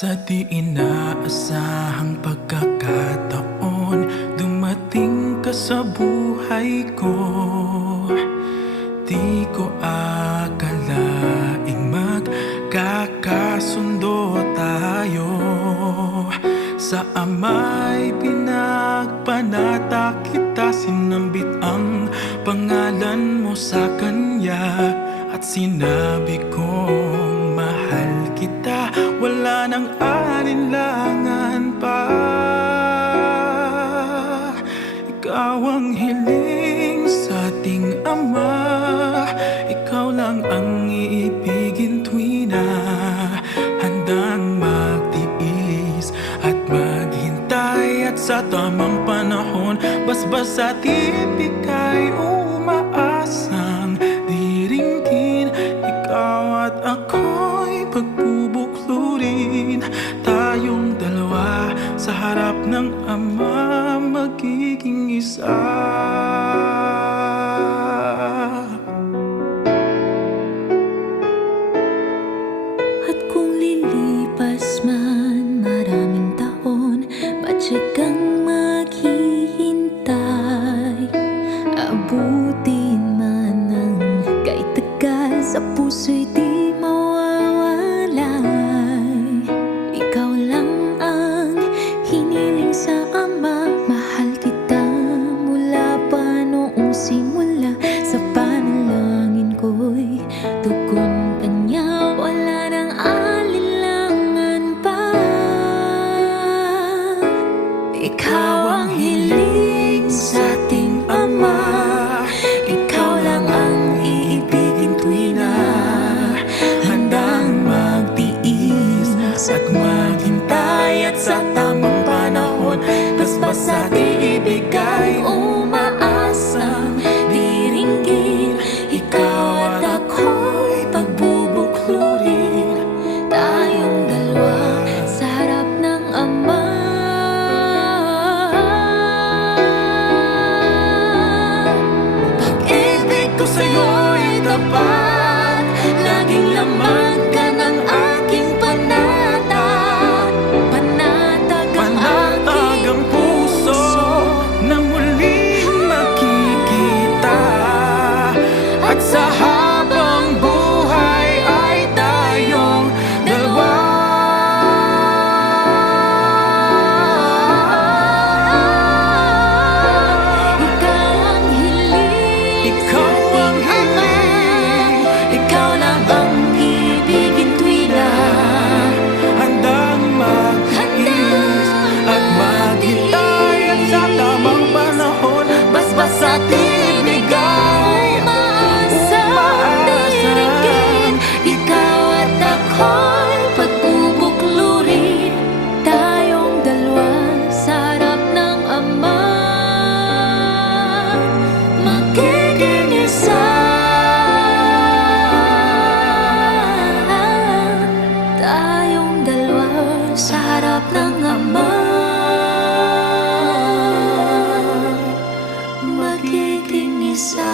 Sa di inaasahang pagkakataon, dumating ka sa buhay ko. Di ko akalaing magkakasundo tayo. Sa Ama'y pinagpanata kita, sinambit ang pangalan mo sa Kanya. At sinabi kong mahal kita, wala nang alinlangan pa. Ikaw ang hiling sa ating Ama, ikaw lang ang iibigin tuwi na handang magtiis at maghintay. At sa tamang panahon, basbas at ibigay, umaasang diringgin. Ikaw at ako'y pagbubuklurin, tayong dalawa sa harap ng Ama, magiging isa. At kung lilipas man maraming taon, matyagang maghihintay. Abutin man ng kahit tagal, sa puso'y di mawawalay. Ikaw lang ang hiniling sa Ama, mahal kita mula pa noong simula. Sa panalangin ko'y tugon ka niya, wala nang alinlangan pa. Ikaw ang hiling sa ating Ama, ikaw lang ang iibigin tuwi na handang magtiis at maghintay. At sa tamang panahon, basbas at iibigay, umaasang diringgin. Ikaw at ako'y pagbubuklurin, tayong dalawa sa harap ng Ama. Pag-ibig ko sa'yo'y tapat, laging laman ka ng aking panatag. Panatag ang aking puso na muling makikita. At sa habang buhay ay tayong dalawa. Ikaw ang hiling, Ikaw ang hiling, ikaw lang ang ibigin tuwi na handang magtiis at maghintay. At sa tamang panahon, basbas at ibigay, umaasang diringgin. Ikaw at ako'y pagbubuklurin, tayong dalawa sa harap ng Ama, magiging isa. Tayong dalawa sa harap ng Ama, magiging isa.